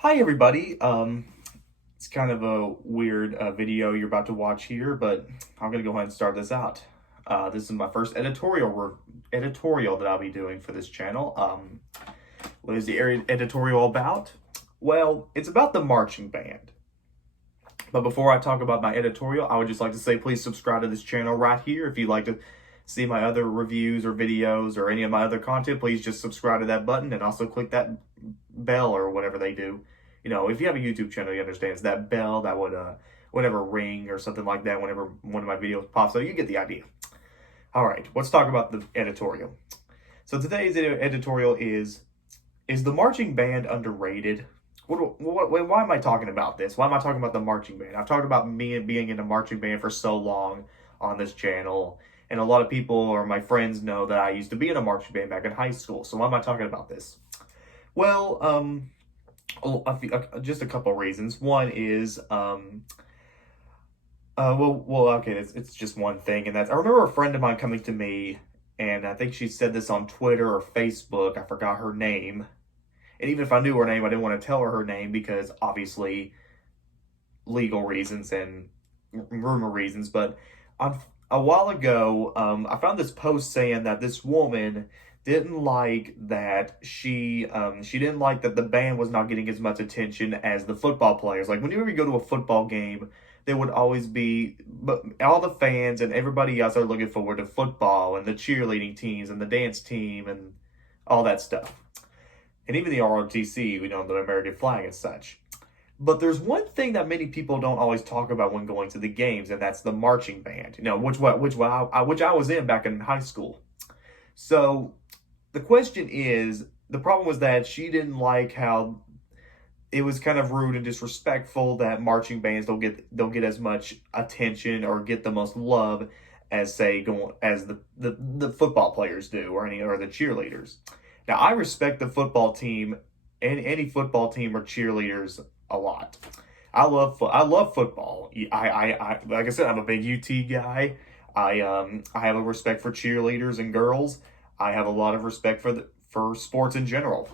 Hi everybody. It's kind of a weird video you're about to watch here, but I'm gonna go ahead and start this out. This is my first editorial that I'll be doing for this channel. What is the editorial about? Well, it's about the marching band. But before I talk about my editorial, I would just like to say please subscribe to this channel right here. If you'd like to see my other reviews or videos or any of my other content, please just subscribe to that button and also click that bell or whatever they do. You know, if you have a YouTube channel, you understand it's that bell that would whenever ring or something like that whenever one of my videos pops up. You get the idea. All right, let's talk about the editorial. So today's editorial is the marching band underrated? Why am I talking about this? Why am I talking about the marching band? I've talked about me being in a marching band for so long on this channel, and a lot of people or my friends know that I used to be in a marching band back in high school. So why am I talking about this? Well, just a couple of reasons. One is, okay, it's just one thing, and that's I remember a friend of mine coming to me, and I think she said this on Twitter or Facebook. I forgot her name, and even if I knew her name, I didn't want to tell her her name because obviously legal reasons and rumor reasons. But on a while ago, I found this post saying that this woman didn't like that she didn't like that the band was not getting as much attention as the football players. Like whenever you go to a football game, there would always be, but all the fans and everybody else are looking forward to football and the cheerleading teams and the dance team and all that stuff, and even the ROTC, the American flag and such. But there's one thing that many people don't always talk about when going to the games, and that's the marching band. Which I was in back in high school. So the question is, the problem was that she didn't like how it was kind of rude and disrespectful that marching bands don't get as much attention or get the most love as say going as the football players do or the cheerleaders. Now I respect the football team and any football team or cheerleaders a lot. I love football. I like I said, I'm a big UT guy. I have a respect for cheerleaders and girls. I have a lot of respect for sports in general.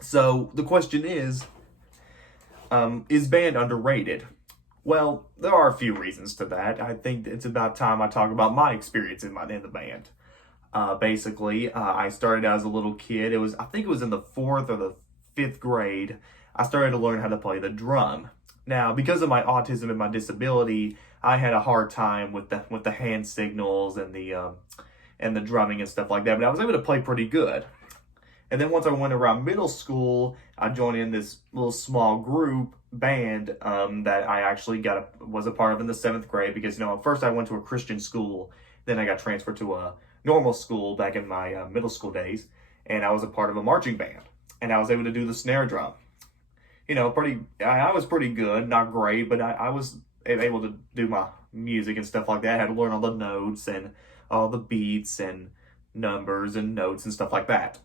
So the question is band underrated? Well, there are a few reasons to that. I think it's about time I talk about my experience in the band. I started as a little kid. I think it was in the fourth or the fifth grade. I started to learn how to play the drum. Now, because of my autism and my disability, I had a hard time with the hand signals and the drumming and stuff like that. But I was able to play pretty good. And then once I went around middle school, I joined in this little small group band that I actually was a part of in the seventh grade because at first I went to a Christian school, then I got transferred to a normal school back in my middle school days, and I was a part of a marching band, and I was able to do the snare drum. I was pretty good, not great, but I was able to do my music and stuff like that. I had to learn all the notes and all the beats and numbers and notes and stuff like that.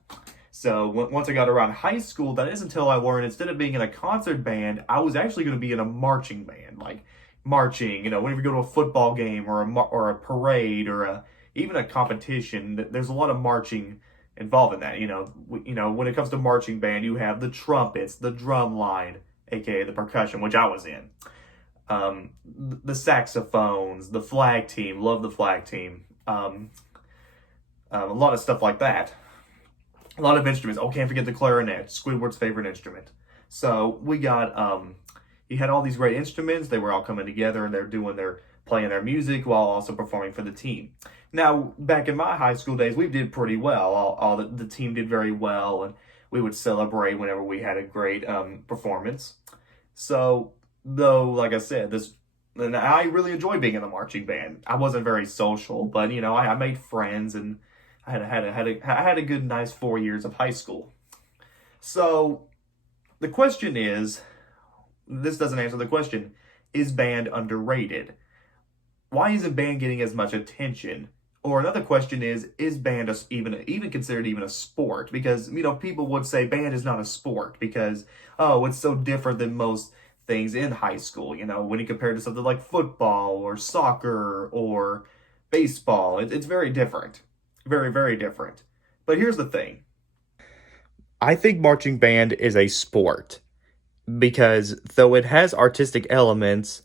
So once I got around high school, that is until I learned instead of being in a concert band, I was actually going to be in a marching band, like marching. Whenever you go to a football game or a parade or even a competition, there's a lot of marching involved in that. When it comes to marching band, you have the trumpets, the drum line, aka the percussion, which I was in. The saxophones, the flag team, love the flag team. A lot of stuff like that. A lot of instruments. Oh, can't forget the clarinet, Squidward's favorite instrument. So we got you had all these great instruments. They were all coming together and they're playing their music while also performing for the team. Now, back in my high school days, we did pretty well. All the team did very well, and we would celebrate whenever we had a great performance. So, though, like I said, and I really enjoyed being in the marching band. I wasn't very social, but I made friends and I had a good, nice 4 years of high school. So the question is, this doesn't answer the question: is band underrated? Why isn't band getting as much attention? Or another question is band even considered even a sport? Because people would say band is not a sport because it's so different than most things in high school. When you compare it to something like football or soccer or baseball, it's very different. Very, very different. But here's the thing. I think marching band is a sport. because though it has artistic elements,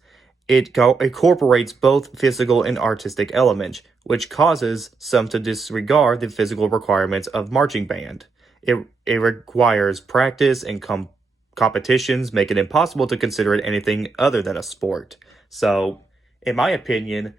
it incorporates both physical and artistic elements, which causes some to disregard the physical requirements of marching band. It requires practice and competitions, make it impossible to consider it anything other than a sport. So, in my opinion,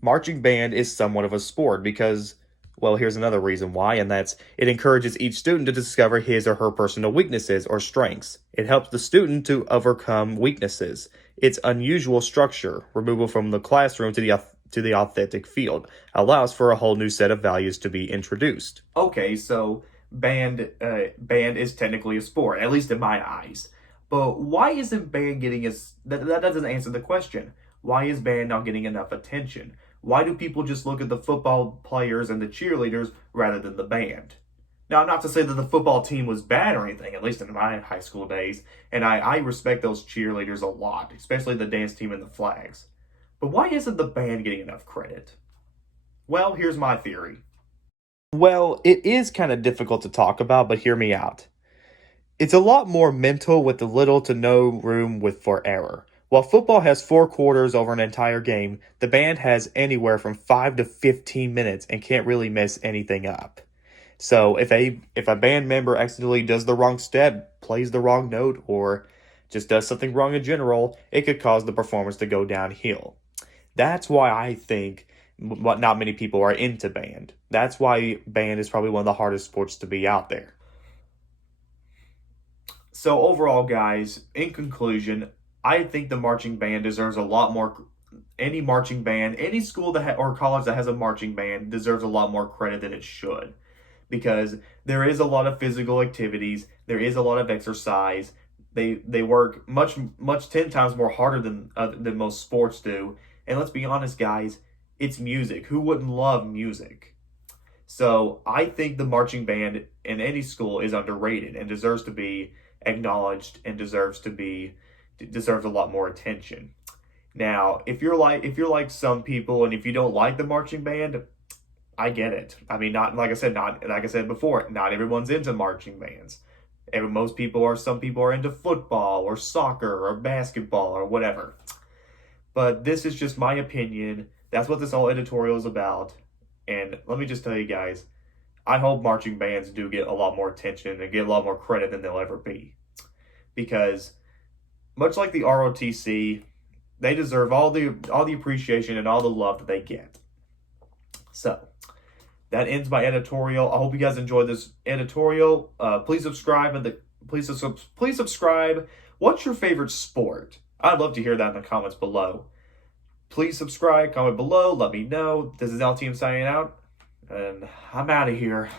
marching band is somewhat of a sport because, well, here's another reason why, and that's it encourages each student to discover his or her personal weaknesses or strengths. It helps the student to overcome weaknesses. Its unusual structure, removal from the classroom to the authentic field, allows for a whole new set of values to be introduced. Okay, so band is technically a sport, at least in my eyes. But why isn't band getting that doesn't answer the question. Why is band not getting enough attention? Why do people just look at the football players and the cheerleaders rather than the band? Now, not to say that the football team was bad or anything, at least in my high school days, and I respect those cheerleaders a lot, especially the dance team and the flags. But why isn't the band getting enough credit? Well, here's my theory. Well, it is kind of difficult to talk about, but hear me out. It's a lot more mental with the little to no room for error. While football has 4 quarters over an entire game, the band has anywhere from 5 to 15 minutes and can't really mess anything up. So if a band member accidentally does the wrong step, plays the wrong note, or just does something wrong in general, it could cause the performance to go downhill. That's why I think what not many people are into band. That's why band is probably one of the hardest sports to be out there. So overall, guys, in conclusion, I think the marching band deserves a lot more. Any marching band, any school or college that has a marching band deserves a lot more credit than it should, because there is a lot of physical activities, there is a lot of exercise. They work much 10 times more harder than most sports do. And let's be honest, guys, it's music. Who wouldn't love music? So I think the marching band in any school is underrated and deserves to be acknowledged and deserves a lot more attention. Now, if you're like some people and if you don't like the marching band, I get it. I mean, not like I said before, not everyone's into marching bands. Some people are into football or soccer or basketball or whatever. But this is just my opinion. That's what this whole editorial is about. And let me just tell you guys, I hope marching bands do get a lot more attention and get a lot more credit than they'll ever be. Because much like the ROTC, they deserve all the appreciation and all the love that they get. So, that ends my editorial. I hope you guys enjoyed this editorial. Please subscribe please subscribe. What's your favorite sport? I'd love to hear that in the comments below. Please subscribe, comment below, let me know. This is LTM signing out, and I'm out of here.